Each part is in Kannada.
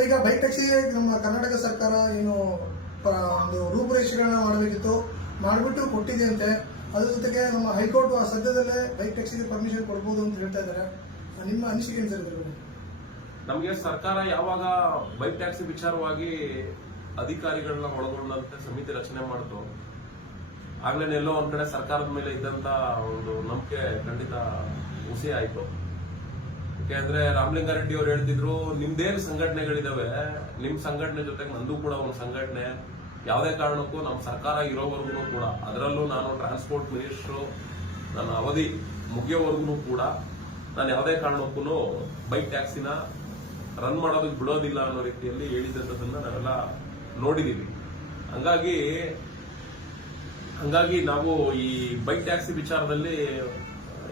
ಈಗ ಬೈಕ್ ಟ್ಯಾಕ್ಸಿಗೆ ನಮ್ಮ ಕರ್ನಾಟಕ ಸರ್ಕಾರ ಏನು ಒಂದು ರೂಪುರೇಷೆಗಳನ್ನ ಮಾಡಬೇಕಿತ್ತು, ಮಾಡಿಬಿಟ್ಟು ಕೊಟ್ಟಿದೆ ಅಂತೆ. ಅದ್ರ ಜೊತೆಗೆ ನಮ್ಮ ಹೈಕೋರ್ಟ್ ಸದ್ಯದಲ್ಲೇ ಬೈಕ್ ಟ್ಯಾಕ್ಸಿಗೆ ಪರ್ಮಿಷನ್ ಕೊಡ್ಬೋದು ಅಂತ ಹೇಳ್ತಾ ಇದ್ದಾರೆ. ನಿಮ್ಮ ಅನಿಸಿಕೆ ಏನು? ನಮಗೆ ಸರ್ಕಾರ ಯಾವಾಗ ಬೈಕ್ ಟ್ಯಾಕ್ಸಿ ವಿಚಾರವಾಗಿ ಅಧಿಕಾರಿಗಳನ್ನ ಒಳಗೊಂಡಂತೆ ಸಮಿತಿ ರಚನೆ ಮಾಡಿತು, ಆಗ್ಲೇ ಎಲ್ಲೋ ಒಂದ್ ಕಡೆ ಸರ್ಕಾರದ ಮೇಲೆ ಇದ್ದಂತ ಒಂದು ನಂಬಿಕೆ ಖಂಡಿತ ಹುಸಿ ಆಯ್ತು. ಯಾಕೆಂದ್ರೆ ರಾಮಲಿಂಗಾರೆಡ್ಡಿ ಅವರು ಹೇಳ್ತಿದ್ರು, ನಿಮ್ದೇನು ಸಂಘಟನೆಗಳಿದಾವೆ, ನಿಮ್ ಸಂಘಟನೆ ಜೊತೆಗೆ ನಂದು ಕೂಡ ಒಂದು ಸಂಘಟನೆ, ಯಾವುದೇ ಕಾರಣಕ್ಕೂ ನಮ್ಮ ಸರ್ಕಾರ ಇರೋವರೆಗೂ ಕೂಡ, ಅದರಲ್ಲೂ ನಾನು ಟ್ರಾನ್ಸ್ಪೋರ್ಟ್ ಮಿನಿಸ್ಟರ್ ನನ್ನ ಅವಧಿ ಮುಗಿಯೋವರೆಗೂ ಕೂಡ ನಾನು ಯಾವುದೇ ಕಾರಣಕ್ಕೂ ಬೈಕ್ ಟ್ಯಾಕ್ಸಿನ ರನ್ ಮಾಡೋದಕ್ಕೆ ಬಿಡೋದಿಲ್ಲ ಅನ್ನೋ ರೀತಿಯಲ್ಲಿ ಹೇಳಿದ್ದನ್ನ ನಾವೆಲ್ಲ ನೋಡಿದೀವಿ. ಹಂಗಾಗಿ ನಾವು ಈ ಬೈಕ್ ಟ್ಯಾಕ್ಸಿ ವಿಚಾರದಲ್ಲಿ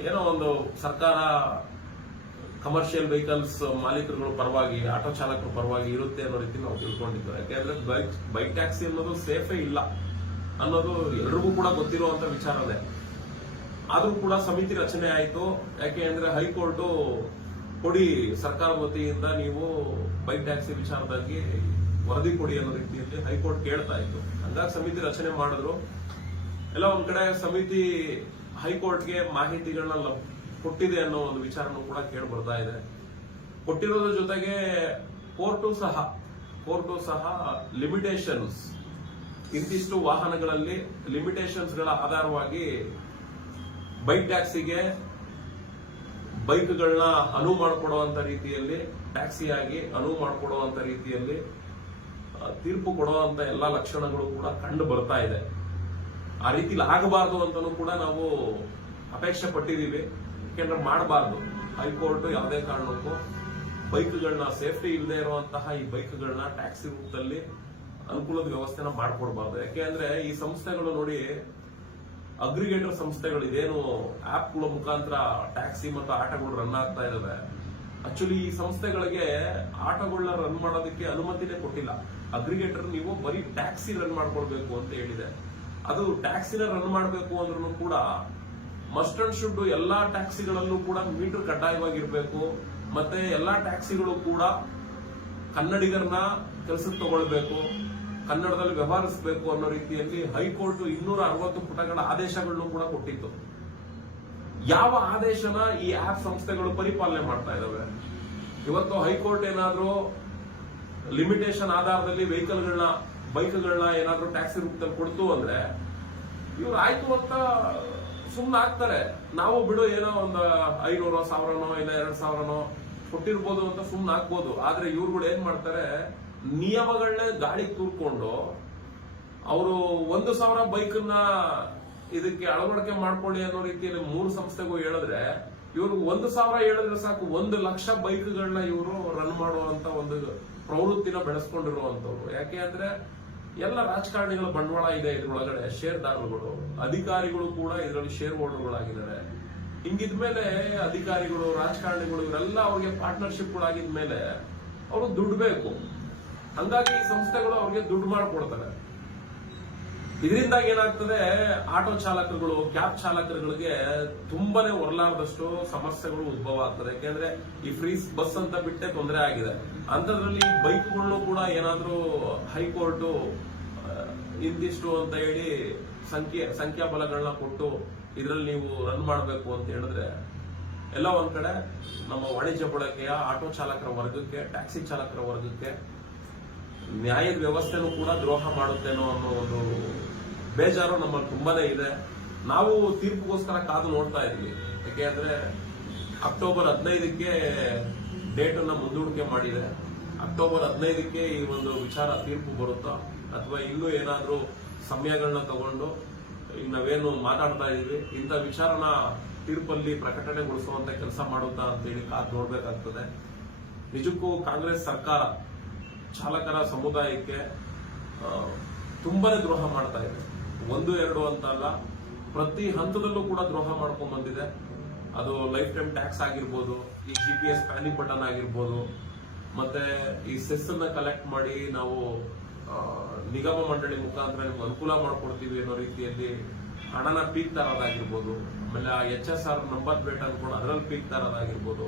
ಏನೋ ಒಂದು ಸರ್ಕಾರ ಕಮರ್ಷಿಯಲ್ ವೆಹಿಕಲ್ಸ್ ಮಾಲೀಕರುಗಳ ಪರವಾಗಿ, ಆಟೋ ಚಾಲಕರ ಪರವಾಗಿ ಇರುತ್ತೆ ಅನ್ನೋ ರೀತಿ ನಾವು ತಿಳ್ಕೊಂಡಿದ್ದು. ಯಾಕೆಂದ್ರೆ ಬೈಕ್ ಟ್ಯಾಕ್ಸಿ ಅನ್ನೋದು ಸೇಫೇ ಇಲ್ಲ ಅನ್ನೋದು ಎಲ್ರಿಗೂ ಕೂಡ ಗೊತ್ತಿರುವಂತ ವಿಚಾರನೇ. ಆದ್ರೂ ಕೂಡ ಸಮಿತಿ ರಚನೆ ಆಯಿತು. ಯಾಕೆ ಅಂದ್ರೆ ಹೈಕೋರ್ಟ್ ಕೊಡಿ, ಸರ್ಕಾರ ವತಿಯಿಂದ ನೀವು ಬೈಕ್ ಟ್ಯಾಕ್ಸಿ ವಿಚಾರದಲ್ಲಿ ವರದಿ ಕೊಡಿ ಅನ್ನೋ ರೀತಿಯಲ್ಲಿ ಹೈಕೋರ್ಟ್ ಕೇಳ್ತಾ ಇತ್ತು. ಹಂಗಾಗಿ ಸಮಿತಿ ರಚನೆ ಮಾಡಿದ್ರು. ಎಲ್ಲ ಒಂದ್ ಕಡೆ ಸಮಿತಿ ಹೈಕೋರ್ಟ್ಗೆ ಮಾಹಿತಿಗಳನ್ನ ಕೊಟ್ಟಿದೆ ಅನ್ನೋ ಒಂದು ವಿಚಾರನೂ ಕೂಡ ಕೇಳಿ ಬರ್ತಾ ಇದೆ. ಕೊಟ್ಟಿರೋದ್ರ ಜೊತೆಗೆ ಕೋರ್ಟು ಸಹ ಲಿಮಿಟೇಷನ್ಸ್, ಇಂತಿಷ್ಟು ವಾಹನಗಳಲ್ಲಿ ಲಿಮಿಟೇಷನ್ಸ್ ಗಳ ಆಧಾರವಾಗಿ ಬೈಕ್ ಟ್ಯಾಕ್ಸಿಗೆ ಬೈಕ್ಗಳನ್ನ ಅನುವು ಮಾಡಿಕೊಡುವಂತ ರೀತಿಯಲ್ಲಿ, ಟ್ಯಾಕ್ಸಿಯಾಗಿ ಅನುವು ಮಾಡಿಕೊಡುವಂತ ರೀತಿಯಲ್ಲಿ ತೀರ್ಪು ಕೊಡುವಂತ ಎಲ್ಲಾ ಲಕ್ಷಣಗಳು ಕೂಡ ಕಂಡು ಬರ್ತಾ ಇದೆ. ಆ ರೀತಿಲಿ ಆಗಬಾರ್ದು ಅಂತಾನೂ ಕೂಡ ನಾವು ಅಪೇಕ್ಷೆ ಪಟ್ಟಿದೀವಿ. ಯಾಕೆಂದ್ರೆ ಮಾಡಬಾರ್ದು. ಹೈಕೋರ್ಟ್ ಯಾವುದೇ ಕಾರಣಕ್ಕೂ ಬೈಕ್ಗಳನ್ನ, ಸೇಫ್ಟಿ ಇಲ್ಲದೆ ಇರುವಂತಹ ಈ ಬೈಕ್ಗಳನ್ನ ಟ್ಯಾಕ್ಸಿ ರೂಪದಲ್ಲಿ ಅನುಕೂಲದ ವ್ಯವಸ್ಥೆನ ಮಾಡ್ಕೊಡ್ಬಾರ್ದು. ಯಾಕೆಂದ್ರೆ ಈ ಸಂಸ್ಥೆಗಳು ನೋಡಿ, ಅಗ್ರಿಗೇಟರ್ ಸಂಸ್ಥೆಗಳು, ಇದೇನು ಆಪ್ಗಳ ಮುಖಾಂತರ ಟ್ಯಾಕ್ಸಿ ಮತ್ತು ಆಟೋಗಳು ರನ್ ಆಗ್ತಾ ಇದಾವೆ, ಆಕ್ಚುಲಿ ಈ ಸಂಸ್ಥೆಗಳಿಗೆ ಆಟೋಗಳನ್ನ ರನ್ ಮಾಡೋದಕ್ಕೆ ಅನುಮತಿನೇ ಕೊಟ್ಟಿಲ್ಲ. ಅಗ್ರಿಗೇಟರ್ ನೀವು ಬರೀ ಟ್ಯಾಕ್ಸಿ ರನ್ ಮಾಡ್ಕೊಳ್ಬೇಕು ಅಂತ ಹೇಳಿದೆ. ಅದು ಟ್ಯಾಕ್ಸಿನ ರನ್ ಮಾಡಬೇಕು ಅಂದ್ರೂ ಕೂಡ ಮಸ್ಟ್ ಅಂಡ್ ಶುಡ್ ಎಲ್ಲಾ ಟ್ಯಾಕ್ಸಿಗಳಲ್ಲೂ ಕೂಡ ಮೀಟರ್ ಕಡ್ಡಾಯವಾಗಿರ್ಬೇಕು. ಮತ್ತೆ ಎಲ್ಲಾ ಟ್ಯಾಕ್ಸಿಗಳು ಕೂಡ ಕನ್ನಡಿಗರನ್ನ ಕೆಲಸಕ್ಕೆ ತಗೊಳ್ಬೇಕು, ಕನ್ನಡದಲ್ಲಿ ವ್ಯವಹರಿಸಬೇಕು ಅನ್ನೋ ರೀತಿಯಲ್ಲಿ ಹೈಕೋರ್ಟ್ 260 ಪುಟಗಳ ಆದೇಶಗಳನ್ನು ಕೂಡ ಕೊಟ್ಟಿತ್ತು. ಯಾವ ಆದೇಶನ ಈ ಆಪ್ ಸಂಸ್ಥೆಗಳು ಪರಿಪಾಲನೆ ಮಾಡ್ತಾ ಇದಾವೆ? ಇವತ್ತು ಹೈಕೋರ್ಟ್ ಏನಾದ್ರೂ ಲಿಮಿಟೇಷನ್ ಆಧಾರದಲ್ಲಿ ಬೈಕ್ಗಳನ್ನ ಏನಾದ್ರೂ ಟ್ಯಾಕ್ಸಿ ರೂಪದಲ್ಲಿ ಕೊಡ್ತು ಅಂದ್ರೆ ಇವ್ರು ಆಯ್ತು ಅಂತ ಸುಮ್ಮನೆ ಆಗ್ತಾರೆ. ನಾವು ಬಿಡು, ಏನೋ ಒಂದು 500 1000ನೋ ಇಲ್ಲ 2000ನೋ ಕೊಟ್ಟಿರ್ಬೋದು ಅಂತ ಸುಮ್ಮನೆ ಆಗ್ಬೋದು. ಆದ್ರೆ ಇವ್ರುಗಳು ಏನ್ ಮಾಡ್ತಾರೆ, ನಿಯಮಗಳನ್ನೇ ಗಾಳಿಗೆ ತೂರ್ಕೊಂಡು ಅವರು 1000 ಬೈಕ್ನ ಇದಕ್ಕೆ ಅಳವಡಿಕೆ ಮಾಡ್ಕೊಳ್ಳಿ ಅನ್ನೋ ರೀತಿಯಲ್ಲಿ 3 ಸಂಸ್ಥೆಗೂ ಹೇಳಿದ್ರೆ, ಇವ್ರು 1000 ಹೇಳಿದ್ರೆ ಸಾಕು 1,00,000 ಬೈಕ್ಗಳನ್ನ ಇವರು ರನ್ ಮಾಡುವಂತ ಒಂದು ಪ್ರವೃತ್ತಿನ ಬೆಳೆಸ್ಕೊಂಡಿರುವಂತವ್ರು. ಯಾಕೆ ಅಂದ್ರೆ ಎಲ್ಲ ರಾಜಕಾರಣಿಗಳ ಬಂಡವಾಳ ಇದೆ ಇದ್ರೊಳಗಡೆ, ಷೇರ್ದಾರರುಗಳು, ಅಧಿಕಾರಿಗಳು ಕೂಡ ಇದರಲ್ಲಿ ಶೇರ್ ಹೋಲ್ಡರ್ಗಳಾಗಿದ್ದಾರೆ. ಹಿಂಗಿದ್ಮೇಲೆ ಅಧಿಕಾರಿಗಳು, ರಾಜಕಾರಣಿಗಳು ಇವರೆಲ್ಲ ಅವ್ರಿಗೆ ಪಾರ್ಟ್ನರ್ಶಿಪ್ಗಳಾಗಿದ್ಮೇಲೆ ಅವರು ದುಡ್ಡು ಬೇಕು. ಹಂಗಾಗಿ ಈ ಸಂಸ್ಥೆಗಳು ಅವ್ರಿಗೆ ದುಡ್ಡು ಮಾಡಿಕೊಡ್ತಾರೆ. ಇದರಿಂದಾಗಿ ಏನಾಗ್ತದೆ, ಆಟೋ ಚಾಲಕರುಗಳು, ಕ್ಯಾಬ್ ಚಾಲಕರುಗಳಿಗೆ ತುಂಬಾನೇ ಹೊರಲಾರದಷ್ಟು ಸಮಸ್ಯೆಗಳು ಉದ್ಭವ ಆಗ್ತದೆ. ಯಾಕೆಂದ್ರೆ ಈ ಫ್ರೀ ಬಸ್ ಅಂತ ಬಿಟ್ಟೆ ತೊಂದರೆ ಆಗಿದೆ. ಅಂತದ್ರಲ್ಲಿ ಬೈಕ್ಗಳನ್ನು ಕೂಡ ಏನಾದ್ರೂ ಹೈಕೋರ್ಟ್ ಇಂತಿಷ್ಟು ಅಂತ ಹೇಳಿ ಸಂಖ್ಯಾಬಲಗಳನ್ನ ಕೊಟ್ಟು ಇದರಲ್ಲಿ ನೀವು ರನ್ ಮಾಡಬೇಕು ಅಂತ ಹೇಳಿದ್ರೆ, ಎಲ್ಲ ಒಂದ್ ಕಡೆ ನಮ್ಮ ವಾಣಿಜ್ಯ ಬಳಕೆಯ ಆಟೋ ಚಾಲಕರ ವರ್ಗಕ್ಕೆ, ಟ್ಯಾಕ್ಸಿ ಚಾಲಕರ ವರ್ಗಕ್ಕೆ ನ್ಯಾಯದ ವ್ಯವಸ್ಥೆನೂ ಕೂಡ ದ್ರೋಹ ಮಾಡುತ್ತೇನೋ ಅನ್ನೋ ಒಂದು ಬೇಜಾರು ನಮ್ಮಲ್ಲಿ ತುಂಬಾನೇ ಇದೆ. ನಾವು ತೀರ್ಪಿಗೋಸ್ಕರ ಕಾದು ನೋಡ್ತಾ ಇದ್ವಿ. ಯಾಕೆಂದ್ರೆ ಅಕ್ಟೋಬರ್ 15ಕ್ಕೆ ಡೇಟ್ ಅನ್ನ ಮುಂದೂಡಿಕೆ ಮಾಡಿದೆ. ಅಕ್ಟೋಬರ್ 15ಕ್ಕೆ ಈ ಒಂದು ವಿಚಾರ ತೀರ್ಪು ಬರುತ್ತಾ, ಅಥವಾ ಇನ್ನೂ ಏನಾದ್ರೂ ಸಮಯಗಳನ್ನ ತಗೊಂಡು ಈಗ ನಾವೇನು ಮಾತಾಡ್ತಾ ಇದೀವಿ ಇಂಥ ವಿಚಾರನ ತೀರ್ಪಲ್ಲಿ ಪ್ರಕಟಣೆಗೊಳಿಸುವಂತ ಕೆಲಸ ಮಾಡುತ್ತಾ ಅಂತೇಳಿ ಕಾದು ನೋಡ್ಬೇಕಾಗ್ತದೆ. ನಿಜಕ್ಕೂ ಕಾಂಗ್ರೆಸ್ ಸರ್ಕಾರ ಚಾಲಕರ ಸಮುದಾಯಕ್ಕೆ ತುಂಬಾನೇ ದ್ರೋಹ ಮಾಡ್ತಾ ಇದೆ. 1-2 ಅಂತ ಅಲ್ಲ, ಪ್ರತಿ ಹಂತದಲ್ಲೂ ಕೂಡ ದ್ರೋಹ ಮಾಡ್ಕೊಂಡ್ ಬಂದಿದೆ. ಅದು ಲೈಫ್ ಟೈಮ್ ಟ್ಯಾಕ್ಸ್ ಆಗಿರ್ಬೋದು, ಈ GPS ಪ್ಯಾನಿಕ್ ಬಟನ್ ಆಗಿರ್ಬೋದು, ಮತ್ತೆ ಈ ಸೆಸ್ ಅನ್ನ ಕಲೆಕ್ಟ್ ಮಾಡಿ ನಾವು ನಿಗಮ ಮಂಡಳಿ ಮುಖಾಂತರ ನಿಮ್ಗೆ ಅನುಕೂಲ ಮಾಡ್ಕೊಡ್ತೀವಿ ಅನ್ನೋ ರೀತಿಯಲ್ಲಿ ಹಣನ ಪೀಕ್ ತರೋದಾಗಿರ್ಬೋದು, ಆಮೇಲೆ ಆ HSR ನಂಬರ್ ಪ್ಲೇಟ್ ಅನ್ಕೊಂಡು ಅದರಲ್ಲಿ ಪೀಕ್ ತರೋದಾಗಿರ್ಬೋದು,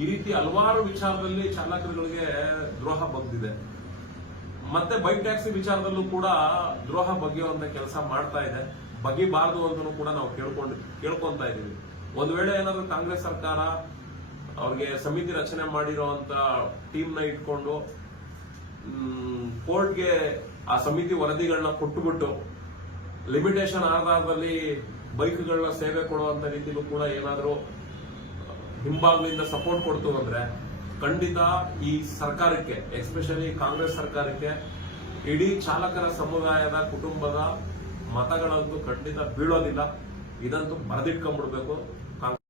ಈ ರೀತಿ ಹಲವಾರು ವಿಚಾರದಲ್ಲಿ ಚಾಲಕರುಗಳಿಗೆ ದ್ರೋಹ ಬಗ್ದಿದೆ. ಮತ್ತೆ ಬೈಕ್ ಟ್ಯಾಕ್ಸಿ ವಿಚಾರದಲ್ಲೂ ಕೂಡ ದ್ರೋಹ ಬಗೆಯುವಂತ ಕೆಲಸ ಮಾಡ್ತಾ ಇದೆ. ಬಗೆಬಾರದು ಅಂತಲೂ ಕೂಡ ನಾವು ಕೇಳ್ಕೊಂತಾ ಇದೀವಿ. ಒಂದ್ ವೇಳೆ ಏನಾದ್ರೂ ಕಾಂಗ್ರೆಸ್ ಸರ್ಕಾರ ಅವ್ರಿಗೆ ಸಮಿತಿ ರಚನೆ ಮಾಡಿರೋಂತ ಟೀಮ್ ನ ಇಟ್ಕೊಂಡು ಕೋರ್ಟ್ಗೆ ಆ ಸಮಿತಿ ವರದಿಗಳನ್ನ ಕೊಟ್ಟುಬಿಟ್ಟು ಲಿಮಿಟೇಷನ್ ಆಧಾರದಲ್ಲಿ ಬೈಕ್ಗಳನ್ನ ಸೇವೆ ಕೊಡುವಂತ ರೀತಿಲೂ ಕೂಡ ಏನಾದ್ರೂ ಹಿಂಭಾಗದಿಂದ ಸಪೋರ್ಟ್ ಕೊಡ್ತು ಅಂದ್ರೆ ಖಂಡಿತ ಈ ಸರ್ಕಾರಕ್ಕೆ, ಎಸ್ಪೆಷಲಿ ಕಾಂಗ್ರೆಸ್ ಸರ್ಕಾರಕ್ಕೆ, ಇಡೀ ಚಾಲಕರ ಸಮುದಾಯದ ಕುಟುಂಬದ ಮತಗಳಂತೂ ಖಂಡಿತ ಬೀಳೋದಿಲ್ಲ. ಇದಂತೂ ಬರೆದಿಟ್ಕೊಂಡ್ಬಿಡ್ಬೇಕು.